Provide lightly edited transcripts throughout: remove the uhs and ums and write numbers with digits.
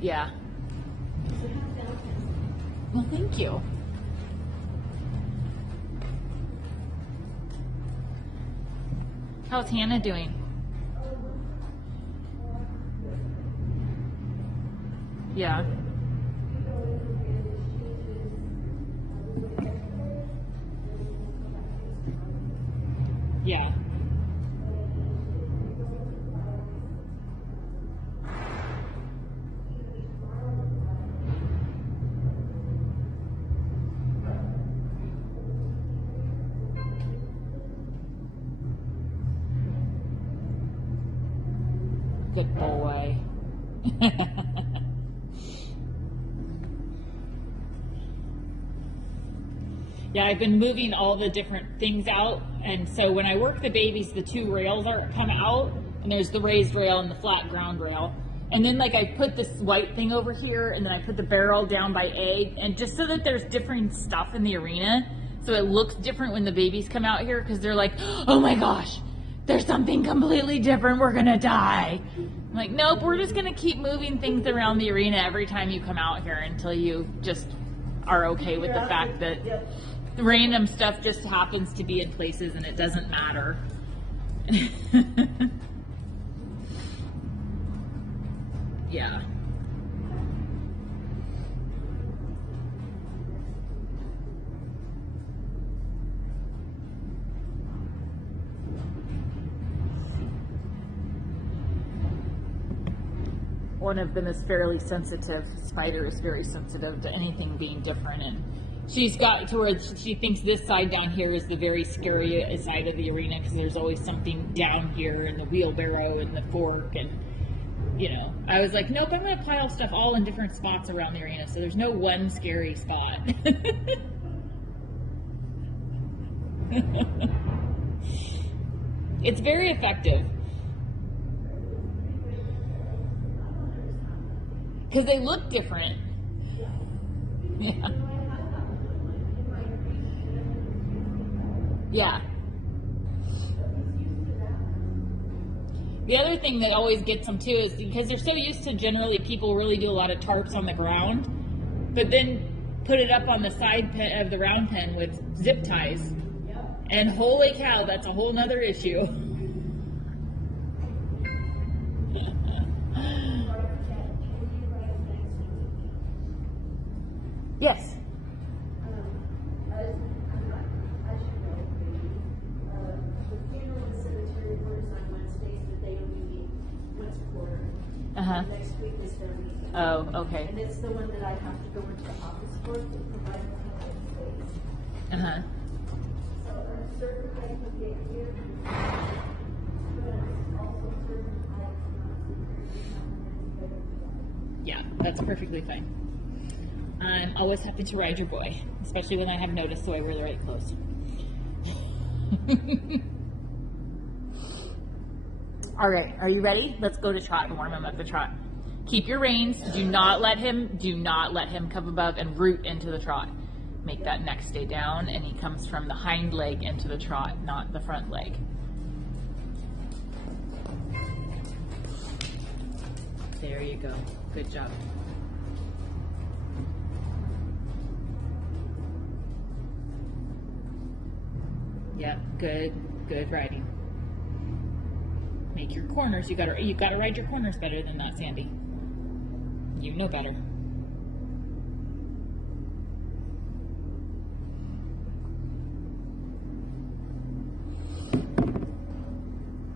Yeah. Well, thank you. How's Hannah doing? Yeah. Yeah. Good boy. Yeah, I've been moving all the different things out, and so when I work the babies, the two rails come out, and there's the raised rail and the flat ground rail. And then like I put this white thing over here, and then I put the barrel down by A, and just so that there's different stuff in the arena, so it looks different when the babies come out here, because they're like, oh my gosh, there's something completely different, we're gonna die. I'm like, nope, we're just gonna keep moving things around the arena every time you come out here until you just are okay with the fact that random stuff just happens to be in places and it doesn't matter. Yeah. One of them is fairly sensitive. Spider is very sensitive to anything being different, and she's got to where she thinks this side down here is the very scary side of the arena because there's always something down here and the wheelbarrow and the fork, and you know, I was like, nope, I'm going to pile stuff all in different spots around the arena so there's no one scary spot. It's very effective because they look different. Yeah. Yeah. The other thing that always gets them too is because they're so used to generally people really do a lot of tarps on the ground, but then put it up on the side of the round pen with zip ties. And holy cow, that's a whole nother issue. Yes. Uh-huh. Next week is their weekend. Oh, okay. And it's the one that I have to go into the office for to provide space. Uh-huh. So I'm certain I can get here, but also certain I cannot. Yeah, that's perfectly fine. I'm always happy to ride your boy, especially when I have noticed, so I wear the right clothes. All right, are you ready? Let's go to trot and warm him up the trot. Keep your reins. Do not let him come above and root into the trot. Make that neck stay down, and he comes from the hind leg into the trot, not the front leg. There you go. Good job. Yep, good riding. Make your corners. You gotta ride your corners better than that, Sandy. You know better.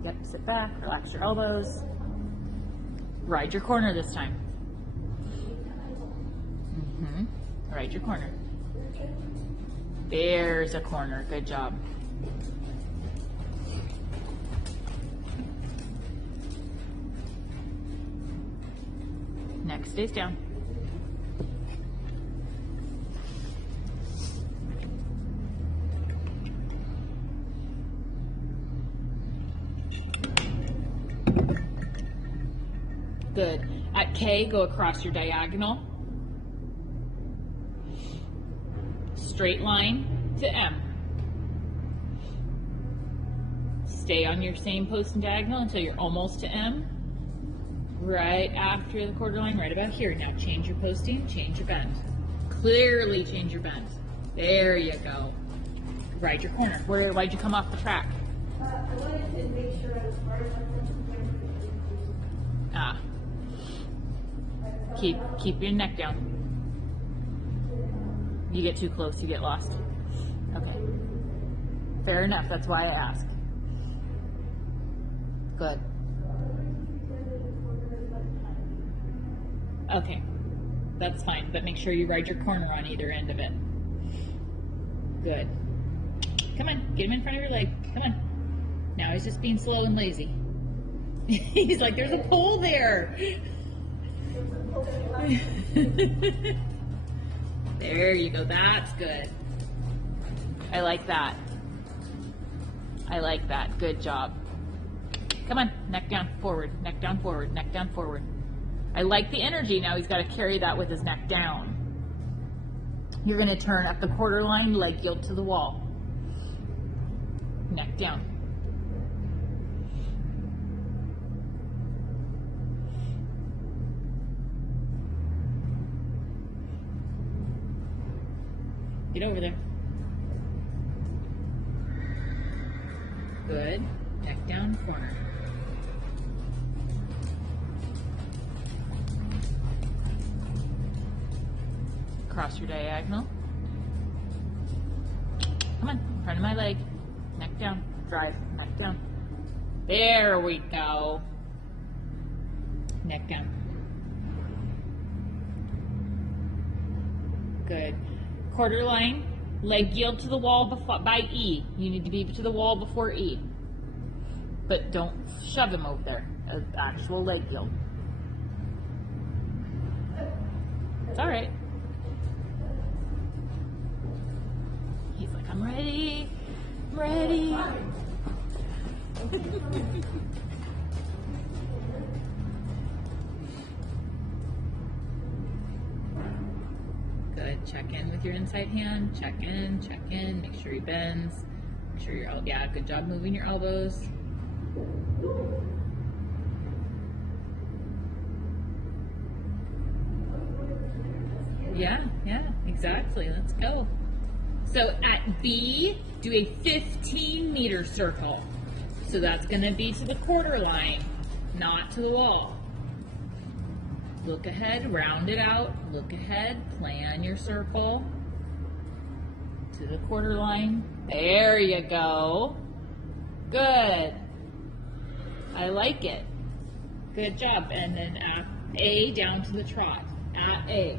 Yep, sit back, relax your elbows. Ride your corner this time. Ride your corner. There's a corner. Good job. Neck stays down. Good. At K, go across your diagonal. Straight line to M. Stay on your same post and diagonal until you're almost to M. Right after the quarter line, right about here. Now change your posting, change your bend. Clearly change your bend. There you go. Ride your corner. Why'd you come off the track? I wanted to make sure I was far enough from the camera. Ah. Keep your neck down. You get too close, you get lost. Okay. Fair enough, that's why I asked. Good. Okay. That's fine, but make sure you ride your corner on either end of it. Good. Come on, get him in front of your leg. Come on. Now he's just being slow and lazy. He's like, there's a pole there. There you go. That's good. I like that. I like that. Good job. Come on. Neck down, forward. Neck down, forward. Neck down, forward. I like the energy. Now he's got to carry that with his neck down. You're going to turn at the quarter line, leg yield to the wall. Neck down. Get over there. Good. Neck down, corner. Cross your diagonal. Come on, in front of my leg. Neck down. Drive. Neck down. There we go. Neck down. Good. Quarter line, leg yield to the wall by E. You need to be to the wall before E. But don't shove him over there. Actual leg yield. It's all right. He's like, I'm ready. I'm ready. Good. Check in with your inside hand. Check in. Check in. Make sure he bends. Make sure you're, yeah, good job moving your elbows. Yeah, exactly. Let's go. So at B, do a 15-meter circle. So that's going to be to the quarter line, not to the wall. Look ahead, round it out, look ahead, plan your circle to the quarter line. There you go. Good. I like it. Good job. And then at A, down to the trot. At A.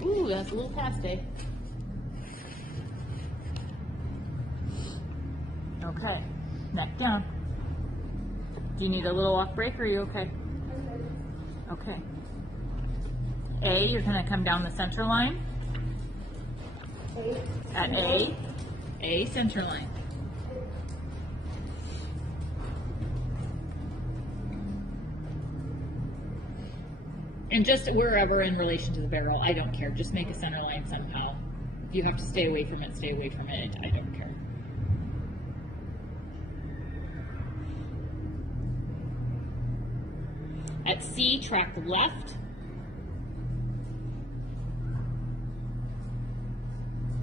Ooh, that's a little past A. Okay, neck down. Do you need a little off break or are you okay? Okay. A, you're going to come down the center line. At A, center line. And just wherever in relation to the barrel, I don't care. Just make a center line somehow. If you have to stay away from it, stay away from it. I don't care. At C, track left.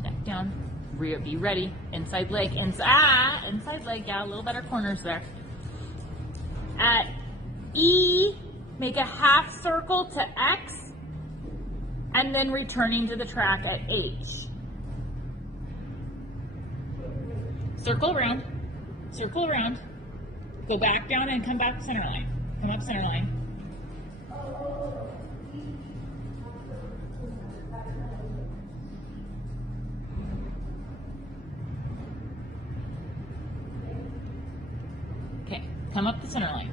Neck down. Be ready. Inside leg. Inside leg. Yeah, a little better corners there. At E, make a half circle to X, and then returning to the track at H. Circle around. Circle around. Go back down and come back to center line. Come up center line. Okay, come up the center line.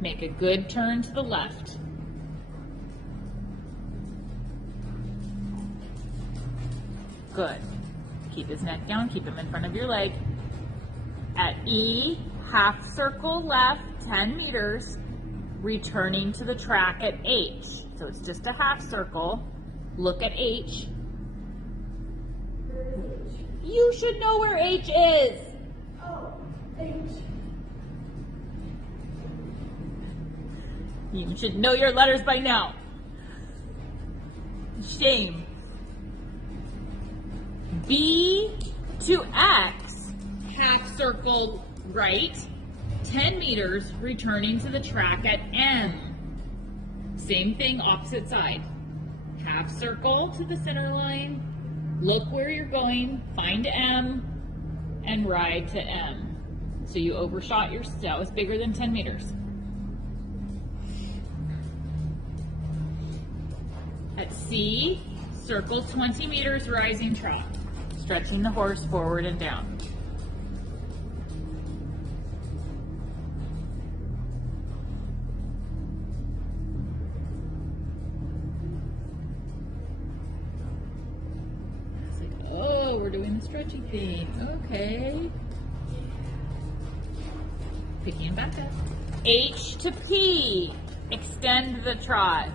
Make a good turn to the left. Good. Keep his neck down, keep him in front of your leg. At E, half circle left, 10 meters, returning to the track at H. So it's just a half circle. Look at H. You should know where H is. Oh, H. You should know your letters by now. Shame. B to X, half circle right, 10 meters, returning to the track at M. Same thing, opposite side. Half circle to the center line, look where you're going, find M, and ride to M. So you overshot your, that was bigger than 10 meters. At C, circle 20 meters, rising trot, stretching the horse forward and down. It's like, oh, we're doing the stretching thing. Okay. Picking it back up. H to P, extend the trot.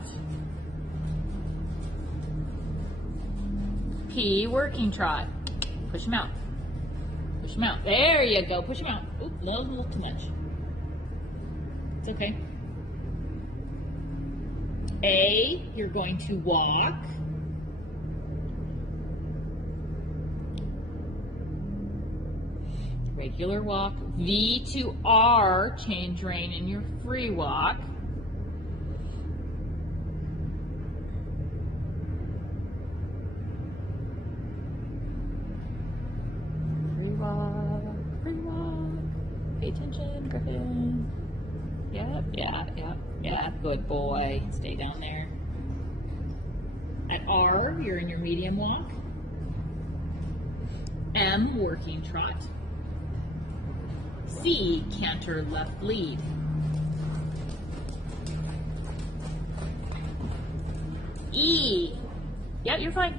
P, working trot. Push him out. Push him out. There you go. Push him out. Oop, a little too much. It's okay. A, you're going to walk. Regular walk. V to R, change rein in your free walk. Free walk. Pay attention, Griffin. Yeah. Good boy. Stay down there. At R, you're in your medium walk. M, working trot. C, canter left lead. E, yeah, you're fine.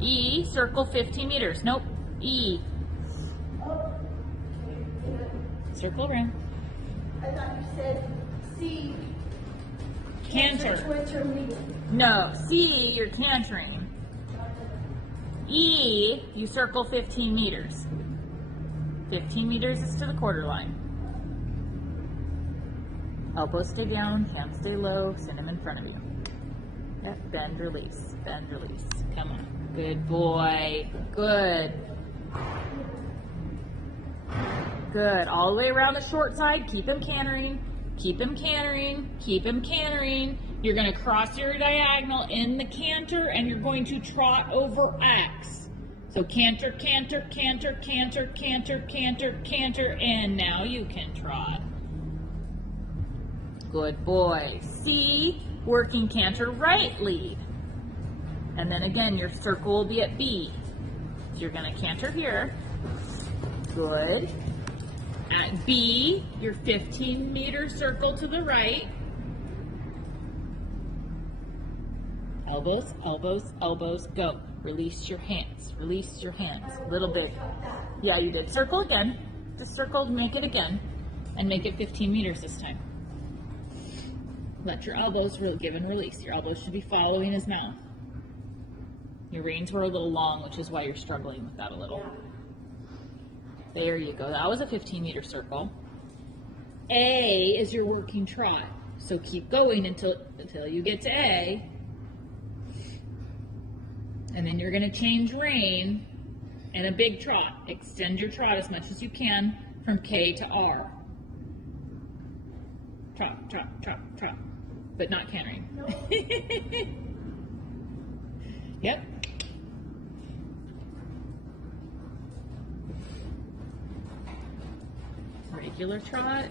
E, circle 15 meters. Nope. E. Circle around. I thought you said C. Canter. Canter lead. No, C, you're cantering. E, you circle 15 meters. 15 meters is to the quarter line. Elbows stay down, hands stay low, send them in front of you. Yep, bend, release, bend, release. Come on. Good boy. Good. Good. All the way around the short side. Keep him cantering. Keep him cantering. Keep him cantering. You're going to cross your diagonal in the canter and you're going to trot over X. So canter, canter, canter, canter, canter, canter, canter, and now you can trot. Good boy. C, working canter right lead. And then again, your circle will be at B. So you're going to canter here. Good. At B, your 15-meter circle to the right. Elbows, elbows, elbows, go. Release your hands. Release your hands. Little bit. Yeah, you did. Circle again. Just circle, make it again. And make it 15 meters this time. Let your elbows give and release. Your elbows should be following his mouth. Your reins were a little long, which is why you're struggling with that a little. There you go. That was a 15-meter circle. A is your working trot. So keep going until you get to A. And then you're going to change rein and a big trot. Extend your trot as much as you can from K to R. Trot, trot, trot, trot. But not cantering. Yep. Regular trot.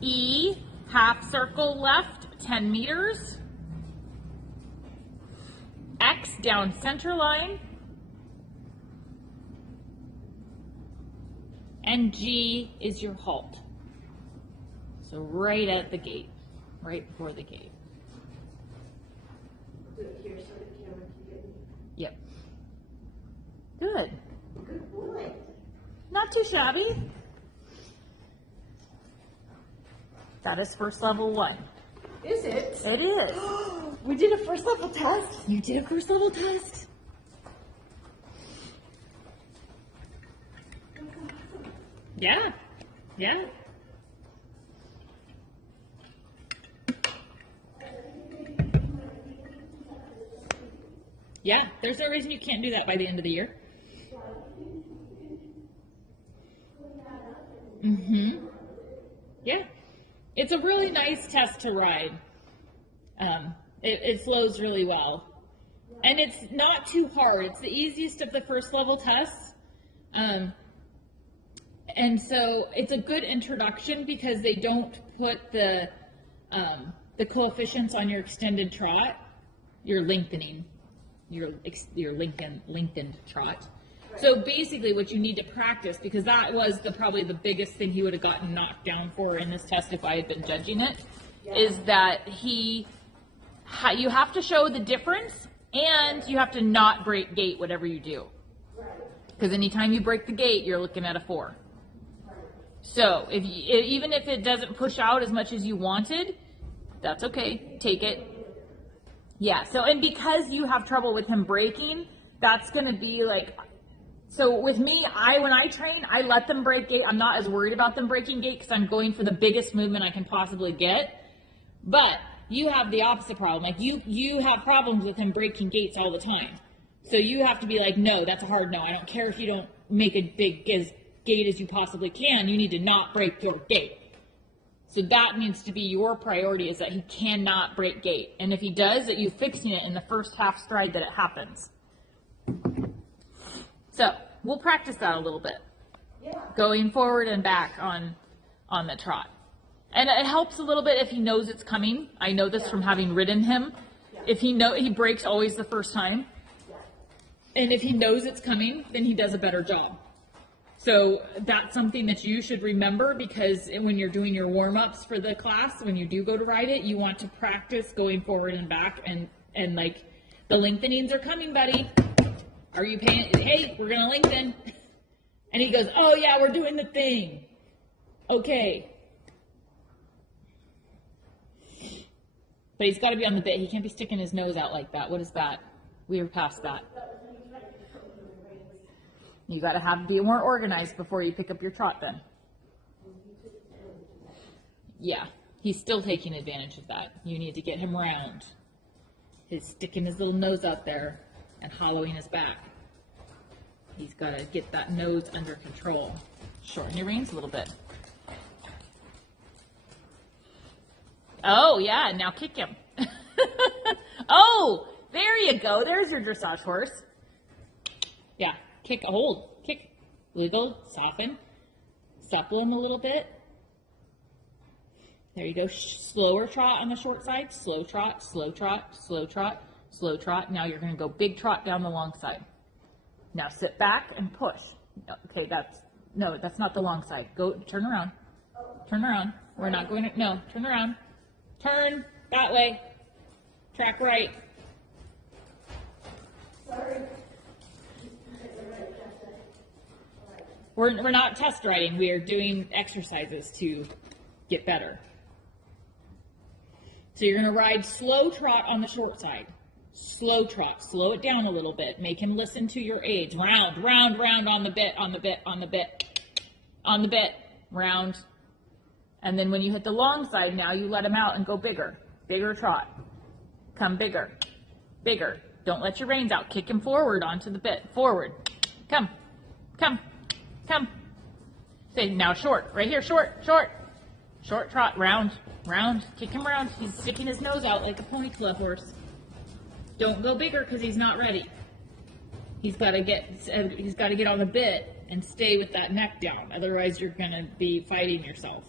E, half circle left, 10 meters. X, down center line. And G is your halt. So right at the gate, right before the gate. Do it here so the camera can get me. Yep. Good. Good boy. Not too shabby. That is first level 1. Is it? It is. We did a first level test. You did a first level test. Yeah. Yeah. Yeah, there's no reason you can't do that by the end of the year. Mm-hmm. Yeah. It's a really nice test to ride. It flows really well. And it's not too hard. It's the easiest of the first level tests. And so it's a good introduction because they don't put the coefficients on your extended trot. You're lengthening your lengthened trot. So basically what you need to practice, because that was probably the biggest thing he would have gotten knocked down for in this test if I had been judging it, is that you have to show the difference and you have to not break gait whatever you do. Because anytime you break the gait, you're looking at a 4. So even if it doesn't push out as much as you wanted, that's okay. Take it. Yeah. So, and because you have trouble with him breaking, that's going to be like, so with me, when I train, I let them break gait. I'm not as worried about them breaking gait because I'm going for the biggest movement I can possibly get. But you have the opposite problem. Like you have problems with him breaking gaits all the time. So you have to be like, no, that's a hard no. I don't care if you don't make a big gait as you possibly can. You need to not break your gait. So that needs to be your priority, is that he cannot break gait. And if he does, that you fixing it in the first half stride that it happens. So we'll practice that a little bit. Yeah. Going forward and back on the trot. And it helps a little bit if he knows it's coming. I know this from having ridden him. If he breaks always the first time. And if he knows it's coming, then he does a better job. So that's something that you should remember, because when you're doing your warm-ups for the class, when you do go to ride it, you want to practice going forward and back, and like, the lengthenings are coming, buddy. Are you paying? Hey, we're going to lengthen. And he goes, oh yeah, we're doing the thing. Okay. But he's got to be on the bit. He can't be sticking his nose out like that. What is that? We are past that. You got to be more organized before you pick up your trot then. Yeah, he's still taking advantage of that. You need to get him round. He's sticking his little nose out there and hollowing his back. He's got to get that nose under control. Shorten your reins a little bit. Oh, yeah, now kick him. Oh, there you go. There's your dressage horse. Yeah. Kick, hold, kick, wiggle, soften, supple him a little bit. There you go. Slower trot on the short side. Slow trot, slow trot, slow trot, slow trot. Now you're going to go big trot down the long side. Now sit back and push. Okay, that's not the long side. Go, turn around. Turn around. We're not going to, no, turn around. Turn that way. Track right. Sorry. We're not test riding. We are doing exercises to get better. So you're going to ride slow trot on the short side. Slow trot. Slow it down a little bit. Make him listen to your aids. Round, round, round on the bit, on the bit, on the bit. On the bit. Round. And then when you hit the long side, now you let him out and go bigger. Bigger trot. Come bigger. Bigger. Don't let your reins out. Kick him forward onto the bit. Forward. Come. Come. Come. Say now short. Right here. Short. Short. Short trot. Round. Round. Kick him round. He's sticking his nose out like a pony club horse. Don't go bigger because he's not ready. He's got to get on the bit and stay with that neck down. Otherwise, you're going to be fighting yourself.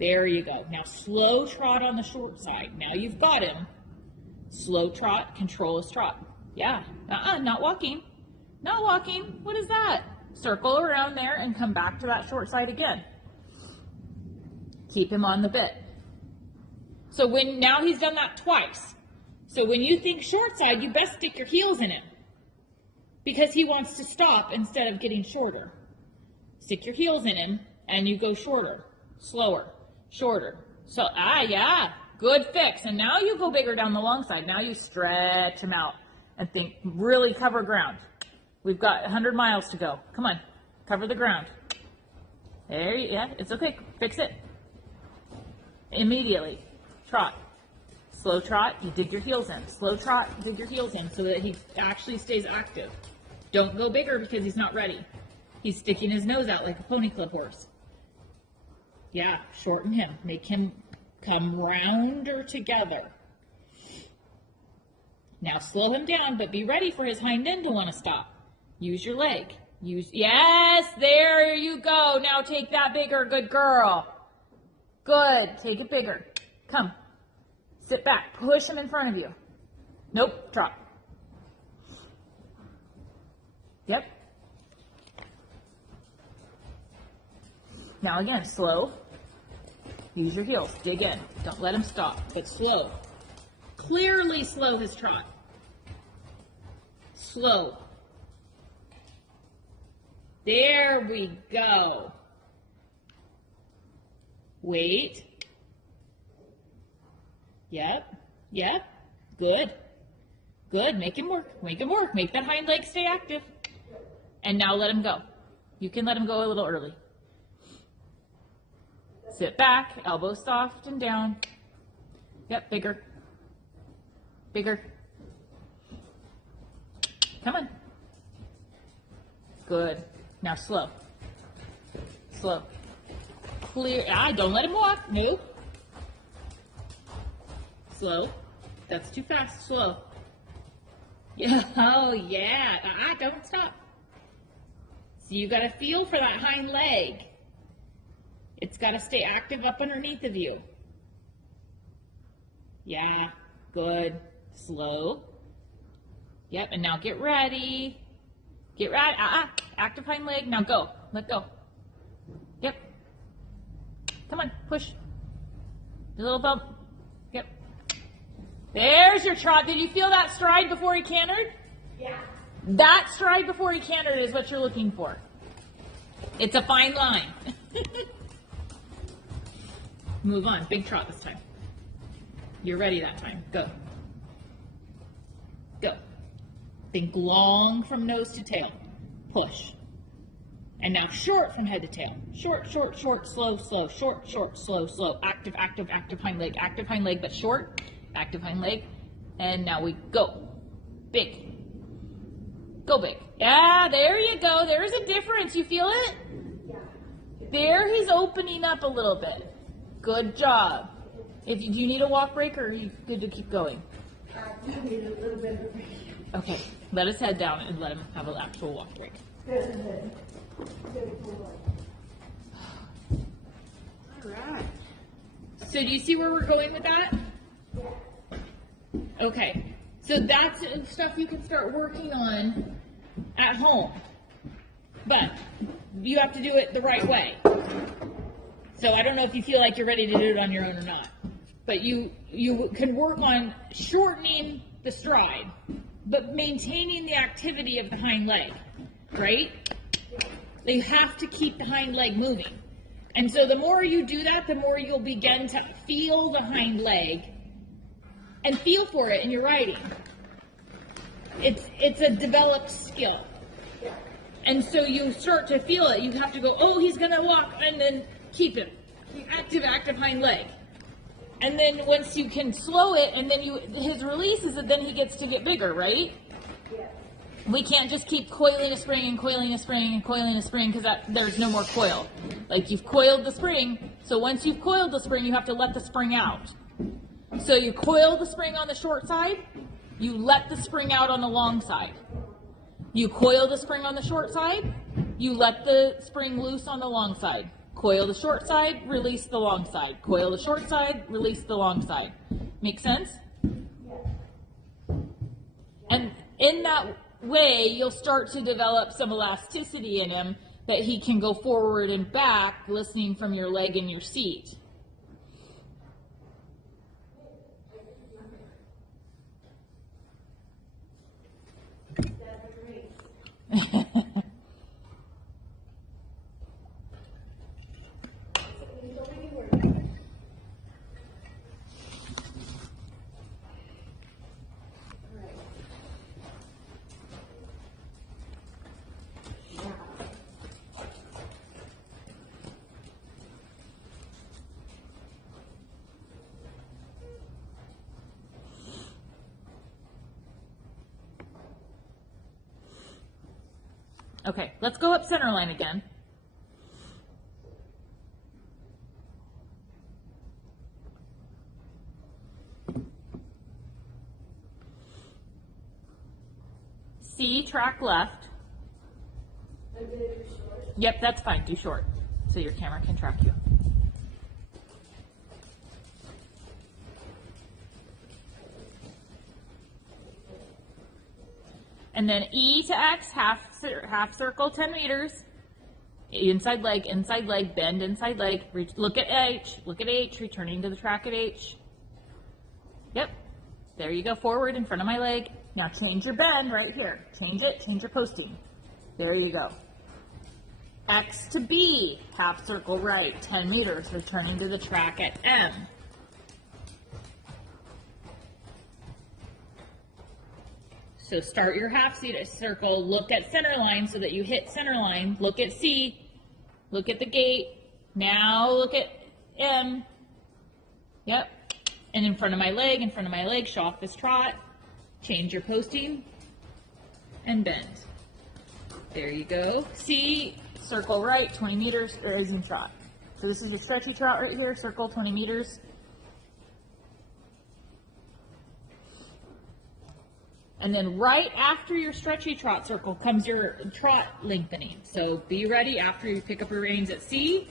There you go. Now slow trot on the short side. Now you've got him. Slow trot. Control his trot. Yeah. Not walking. Not walking. What is that? Circle around there and come back to that short side again. Keep him on the bit. So now he's done that twice. So when you think short side, you best stick your heels in him, because he wants to stop instead of getting shorter. Stick your heels in him and you go shorter, slower, shorter, So, yeah, good fix. And now you go bigger down the long side. Now you stretch him out and think, really cover ground. We've got 100 miles to go. Come on, cover the ground. There, yeah, it's okay. Fix it. Immediately. Trot. Slow trot, you dig your heels in. Slow trot, dig your heels in so that he actually stays active. Don't go bigger because he's not ready. He's sticking his nose out like a pony club horse. Yeah, shorten him. Make him come rounder together. Now slow him down, but be ready for his hind end to want to stop. Use your leg. Yes, there you go. Now take that bigger, good girl. Good, take it bigger. Come, sit back, push him in front of you. Nope, drop. Yep. Now again, slow. Use your heels, dig in. Don't let him stop, but slow. Clearly slow his trot. Slow. There we go. Wait. Yep. Yep. Good. Good. Make him work. Make him work. Make that hind leg stay active. And now let him go. You can let him go a little early. Sit back, elbows soft and down. Yep, bigger. Bigger. Come on. Good. Now slow. Slow. Clear. Don't let him walk. Nope. Slow. That's too fast. Slow. Yeah. Oh, yeah. Don't stop. So you got to feel for that hind leg. It's got to stay active up underneath of you. Yeah. Good. Slow. Yep. And now get ready. Get ready. Active hind leg. Now go. Let go. Yep. Come on. Push. A little bump. Yep. There's your trot. Did you feel that stride before he cantered? Yeah. That stride before he cantered is what you're looking for. It's a fine line. Move on. Big trot this time. You're ready that time. Go. Go. Think long from nose to tail. Push. And now short from head to tail. Short, short, short, slow, slow. Short, short, slow, slow. Active, active, active hind leg. Active hind leg, but short. Active hind leg. And now we go. Big. Go big. Yeah, there you go. There's a difference. You feel it? Yeah. There he's opening up a little bit. Good job. If you, do you need a walk break or are you good to keep going? I do need a little bit of break. Okay, let his head down and let him have an actual walk break. Good. All right. So do you see where we're going with that? Yeah. Okay, so that's stuff you can start working on at home, but you have to do it the right way. So I don't know if you feel like you're ready to do it on your own or not, but you can work on shortening the stride, but maintaining the activity of the hind leg, right? You have to keep the hind leg moving. And so the more you do that, the more you'll begin to feel the hind leg and feel for it in your riding. It's a developed skill. And so you start to feel it. You have to go, oh, he's gonna walk, and then keep him. Active hind leg. And then once you can slow it, and then his release is that then he gets to get bigger, right? Yeah. We can't just keep coiling a spring and coiling a spring and coiling a spring because there's no more coil. Like you've coiled the spring, so once you've coiled the spring, you have to let the spring out. So you coil the spring on the short side, you let the spring out on the long side. You coil the spring on the short side, you let the spring loose on the long side. Coil the short side, release the long side. Coil the short side, release the long side. Make sense? And in that way, you'll start to develop some elasticity in him that he can go forward and back, listening from your leg in your seat. Okay, let's go up center line again. C, track left. I'm gonna do short. Yep, that's fine. Do short so your camera can track you. And then E to X, half circle, 10 meters. Inside leg, bend inside leg. Look at H, returning to the track at H. Yep, there you go, forward in front of my leg. Now change your bend right here. Change it, change your posting. There you go. X to B, half circle right, 10 meters, returning to the track at M. So start your half circle, look at center line so that you hit center line, look at C, look at the gate, now look at M, yep, and in front of my leg, show off this trot, change your posting, and bend. There you go. C, circle right, 20 meters, raising trot. So this is your stretchy trot right here, circle 20 meters. And then right after your stretchy trot circle comes your trot lengthening. So be ready after you pick up your reins at C,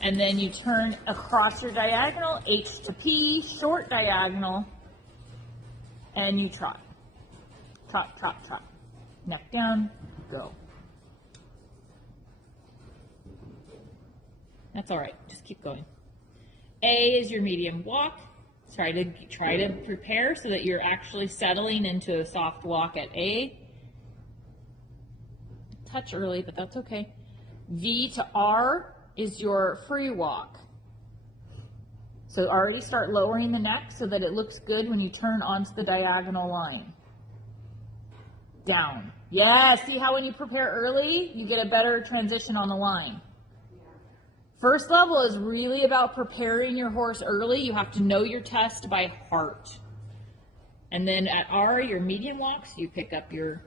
and then you turn across your diagonal, H to P, short diagonal, and you trot. Trot, trot, trot. Neck down, go. That's all right, just keep going. A is your medium walk. Try to prepare so that you're actually settling into a soft walk at A. Touch early, but that's okay. V to R is your free walk. So already start lowering the neck so that it looks good when you turn onto the diagonal line. Down. Yeah, see how when you prepare early, you get a better transition on the line. First level is really about preparing your horse early. You have to know your test by heart. And then at R, your medium walks, you pick up your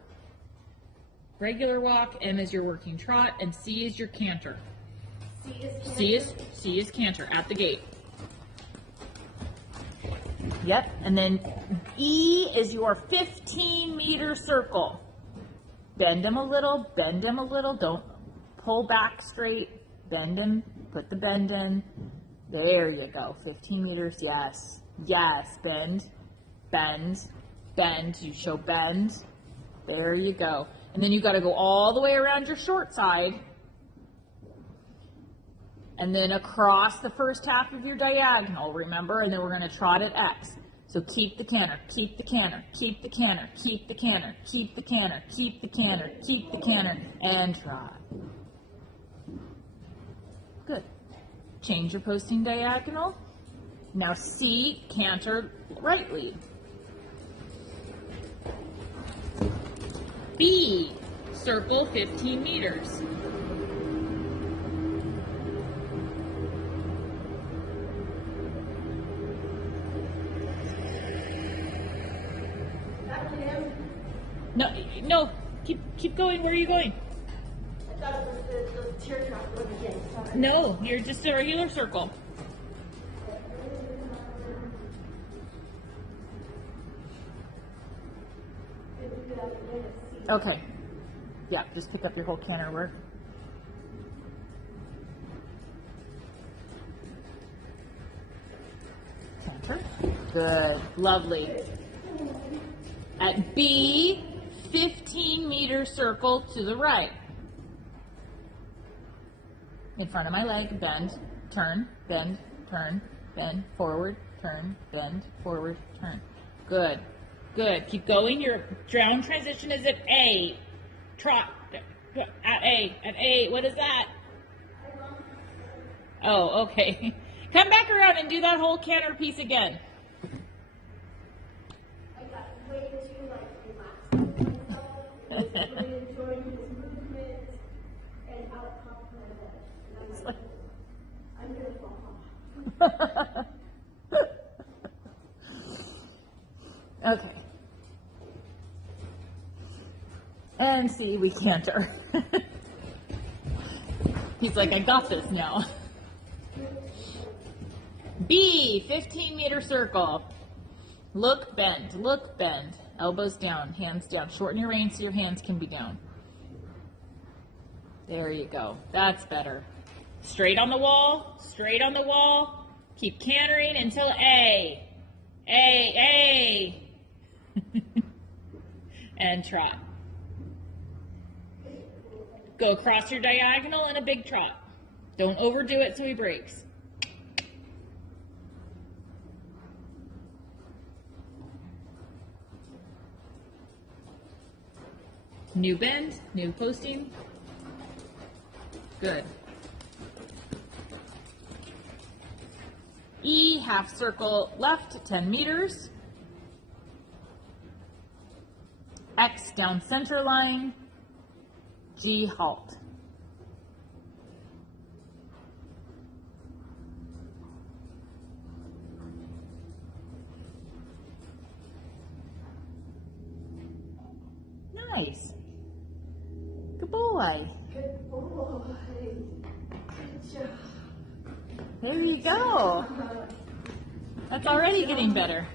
regular walk. M is your working trot, and C is your canter. C is canter at the gate. Yep, and then E is your 15-meter circle. Bend them a little, don't pull back straight, bend them. Put the bend in. There you go. 15 meters. Yes. Yes. Bend. Bend. Bend. You show bend. There you go. And then you got to go all the way around your short side. And then across the first half of your diagonal, remember? And then we're going to trot at X. So keep the canter, keep the canter, keep the canter, keep the canter, keep the canter, keep the canter, keep the canter, and trot. Good. Change your posting diagonal. Now C, canter, right lead. B, circle 15 meters. No, keep going. Where are you going? I thought it was the teardrop one again. Sorry. No, you're just a regular circle. Okay. Yeah, just pick up your whole canter work. Canter. Good. Lovely. At B, 15-meter circle to the right. In front of my leg, bend, turn, bend, forward, turn, bend, forward, turn. Good. Good. Keep going. Your round transition is at A. Trot. At A. What is that? Oh, okay. Come back around and do that whole canter piece again. I got way too relaxed with myself. I was really enjoying his movement and out-complimented it. And I'm going to fall off. Okay. And see, we canter. He's like, I got this now. B, 15-meter circle. Look, bend, look, bend. Elbows down, hands down. Shorten your reins so your hands can be down. There you go. That's better. Straight on the wall, straight on the wall. Keep cantering until A. A. And trot. Go across your diagonal in a big trot. Don't overdo it so he breaks. New bend, new posting. Good. E, half circle left, 10 meters. X, down center line. G, halt. Nice. Good boy. Good boy. Good job. There you go. That's already getting better.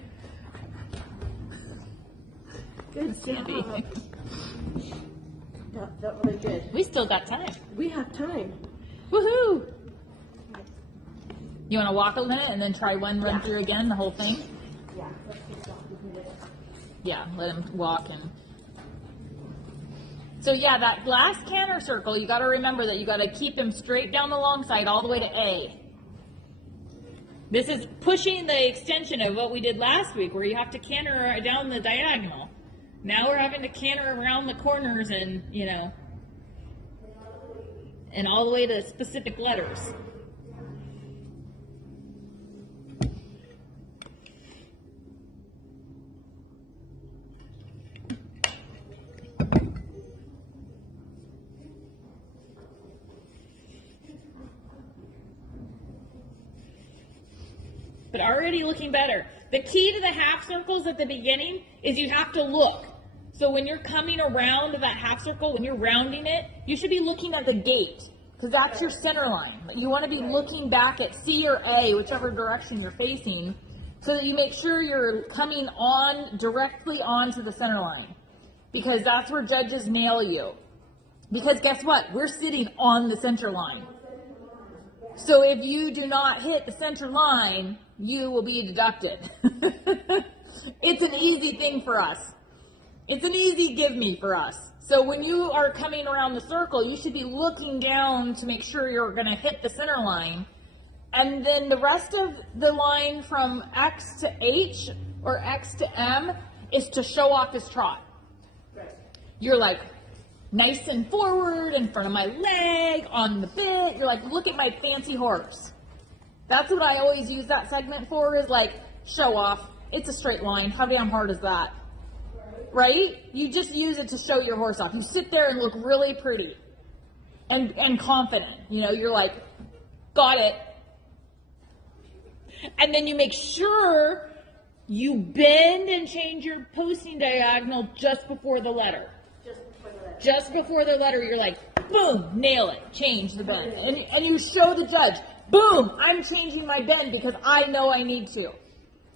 Good Sandy. job. That really good. We still got time. We have time. Woohoo! You want to walk a minute and then try one run through again, the whole thing? Yeah, let's just walk a minute. Yeah, let him walk. And so yeah, that last canter circle, you got to remember that you got to keep him straight down the long side all the way to A. This is pushing the extension of what we did last week, where you have to canter down the diagonal. Now we're having to canter around the corners and, you know, and all the way to specific letters. But already looking better. The key to the half circles at the beginning is you have to look. So when you're coming around that half circle, when you're rounding it, you should be looking at the gate, because that's your center line. You want to be looking back at C or A, whichever direction you're facing, so that you make sure you're coming on directly onto the center line, because that's where judges nail you. Because guess what? We're sitting on the center line. So if you do not hit the center line, you will be deducted. It's an easy thing for us. It's an easy give me for us. So when you are coming around the circle, you should be looking down to make sure you're going to hit the center line. And then the rest of the line from X to H or X to M is to show off his trot. You're like nice and forward in front of my leg, on the bit. You're like, look at my fancy horse. That's what I always use that segment for, is like, show off. It's a straight line. How damn hard is that? Right? You just use it to show your horse off. You sit there and look really pretty and confident. You know, you're like, got it. And then you make sure you bend and change your posting diagonal just before the letter. Just before the letter, you're like, boom, nail it, change the bend. And you show the judge, boom, I'm changing my bend because I know I need to.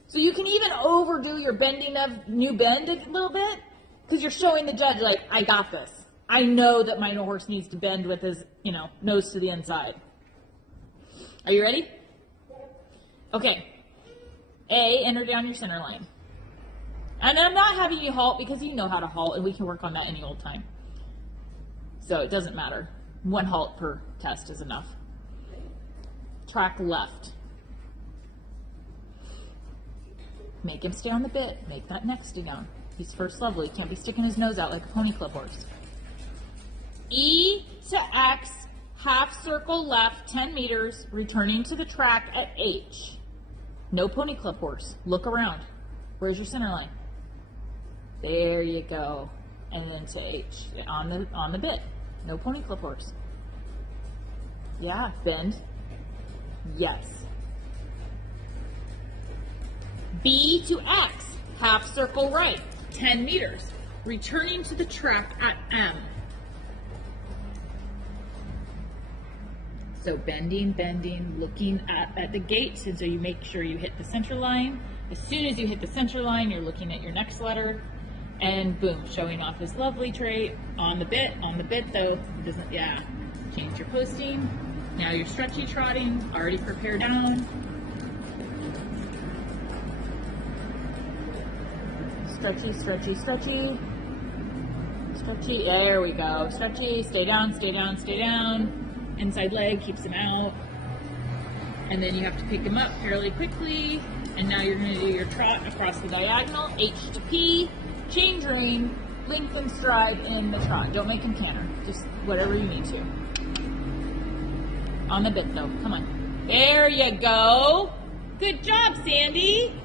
So you can even overdo your bending of new bend a little bit, because you're showing the judge, like, I got this. I know that my horse needs to bend with his, you know, nose to the inside. Are you ready? Okay. A, enter down your center line. And I'm not having you halt because you know how to halt, and we can work on that any old time. So it doesn't matter. One halt per test is enough. Track left. Make him stay on the bit. Make that neck stay down. He's first level. He can't be sticking his nose out like a pony club horse. E to X, half circle left, 10 meters, returning to the track at H. No pony club horse. Look around. Where's your center line? There you go. And then to H, on the bit. No pony club horse. Yeah, bend. Yes. B to X, half circle right, 10 meters. returning to the track at M. So bending, looking at the gates, and so you make sure you hit the center line. As soon as you hit the center line, you're looking at your next letter, and boom, showing off this lovely trait on the bit though, it doesn't, yeah. Change your posting. Now you're stretchy trotting, already prepare down. Stretchy, stretchy, stretchy. Stretchy, there we go. Stretchy, stay down, stay down, stay down. Inside leg keeps them out. And then you have to pick them up fairly quickly. And now you're going to do your trot across the diagonal, H to P, change rein, lengthen stride in the trot. Don't make him canter, just whatever you need to. On the bit though, come on. There you go. Good job, Sandy.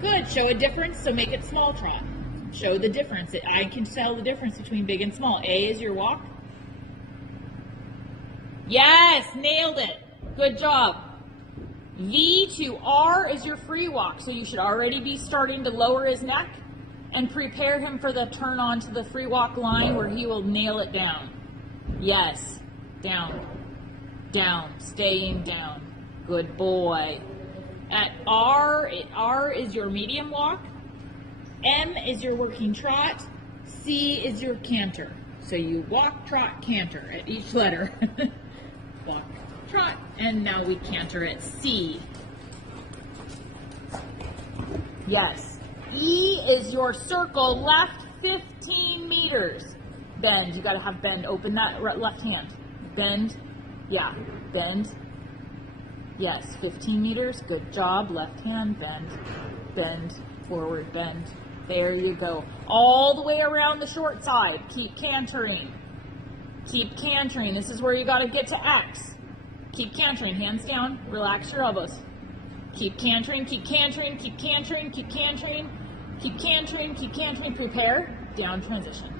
Good, show a difference, so make it small trot. Show the difference. I can tell the difference between big and small. A is your walk. Yes, nailed it. Good job. V to R is your free walk, so you should already be starting to lower his neck and prepare him for the turn on to the free walk line where he will nail it down. Yes, down, down, staying down. Good boy. At R is your medium walk. M is your working trot. C is your canter. So you walk, trot, canter at each letter. Walk, trot, and now we canter at C. Yes. E is your circle left 15 meters. Bend. You got to have bend. Open that left hand. Bend. Yeah. Bend. Yes. 15 meters. Good job. Left hand. Bend. Bend. Forward. Bend. There you go. All the way around the short side. Keep cantering. Keep cantering. This is where you got to get to X. Keep cantering. Hands down. Relax your elbows. Keep cantering. Keep cantering. Keep cantering. Keep cantering. Keep cantering. Keep cantering. Prepare. Down transition.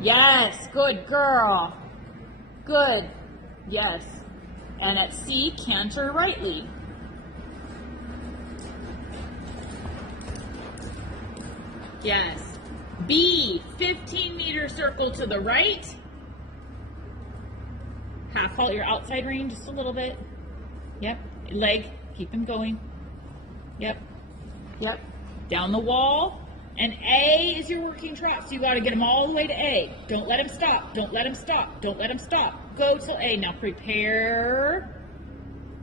Yes. Good girl. Good. Yes. And at C, canter rightly. Yes. B, 15-meter circle to the right. Half halt your outside rein just a little bit. Yep. Leg, keep him going. Yep. Yep. Down the wall. And A is your working trot, so you got to get him all the way to A. Don't let him stop. Don't let him stop. Don't let him stop. Go till A. Now prepare.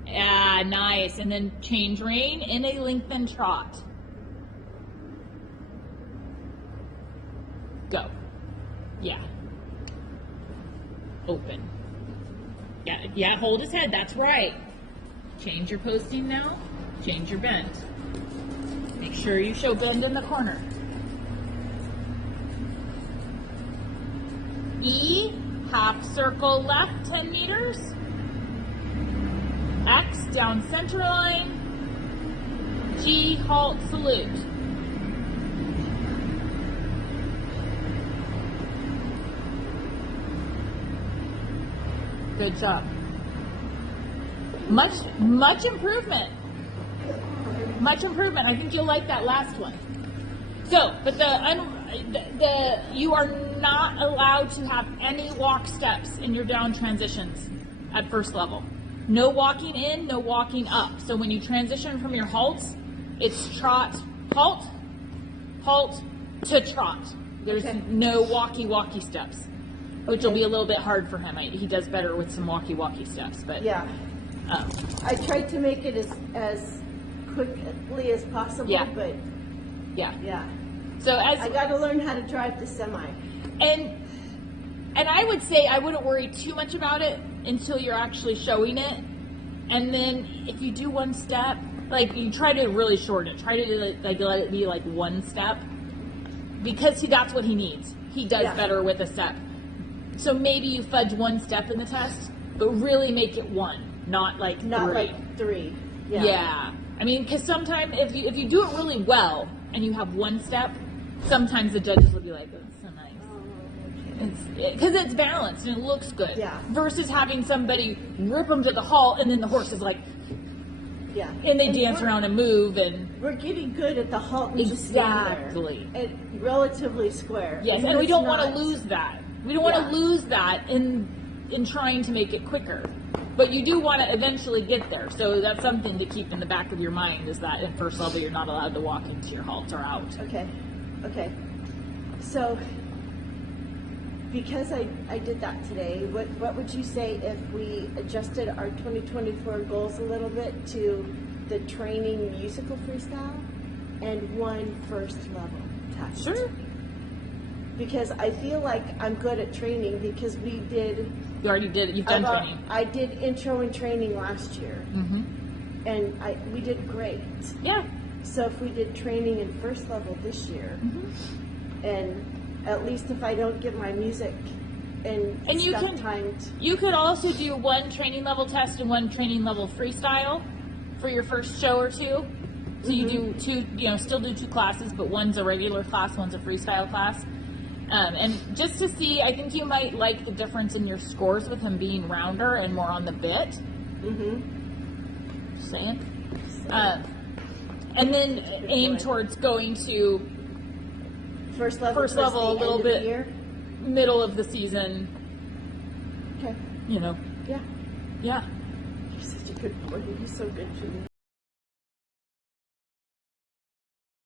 Yeah, nice. And then change rein in a lengthened trot. Go. Yeah. Open. Yeah, hold his head. That's right. Change your posting now. Change your bend. Make sure you show bend in the corner. E, half circle left 10 meters. X, down center line. G, halt, salute. Good job. Much improvement. Much improvement. I think you'll like that last one. So, but you are not allowed to have any walk steps in your down transitions at first level. No walking in, no walking up. So when you transition from your halts, it's trot, halt, halt to trot. There's no walkie steps, which will be a little bit hard for him. He does better with some walkie steps, but yeah. I tried to make it as quickly as possible, but yeah. So I got to learn how to drive the semi. And I would say I wouldn't worry too much about it until you're actually showing it. And then if you do one step, like you try to really shorten it. Try to let it be like one step, because that's what he needs. He does better with a step. So maybe you fudge one step in the test, but really make it one, not like three. Yeah. I mean, because sometimes if you do it really well and you have one step, sometimes the judges will be like, "Oh, it's so nice," because it's balanced and it looks good. Yeah. Versus having somebody rip them to the halt and then the horse is like, Yeah. And they dance around and move, and We're getting good at the halt and just stand there. Exactly. And relatively square. yes, I mean, and we it's don't want not- to lose that. We don't want Yeah. to lose that in trying to make it quicker. But you do want to eventually get there. So that's something to keep in the back of your mind, is that in first level you're not allowed to walk into your halts or out. Okay. So, because I did that today, what would you say if we adjusted our 2024 goals a little bit to the training musical freestyle and one first level test? Sure. Because I feel like I'm good at training because we did. You already did it. You've done training. I did intro and training last year, Mm-hmm. and we did great. Yeah. So if we did training in first level this year, Mm-hmm. and at least if I don't get my music and you stuff can- timed, You could also do one training level test and one training level freestyle for your first show or two. So you do two, still do two classes, but one's a regular class, one's a freestyle class. And just to see, I think you might like the difference in your scores with him being rounder and more on the bit. Mm-hmm. Just saying. And then aim towards going to first level, First towards level the a little end of the bit. year. middle of the season, Okay. Yeah. Yeah. Yeah. You're such a good boy. You're so good to me.